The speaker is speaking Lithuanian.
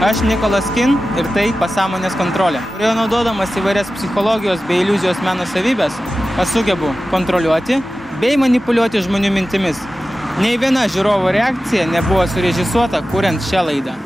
Aš Nikolas Kin ir tai pasąmonės kontrolė, kurioje naudodamas įvairias psichologijos bei iliuzijos meno savybės, aš sugebu kontroliuoti bei manipuliuoti žmonių mintimis. Nei viena žiūrovo reakcija nebuvo surežisuota, kuriant šią laidą.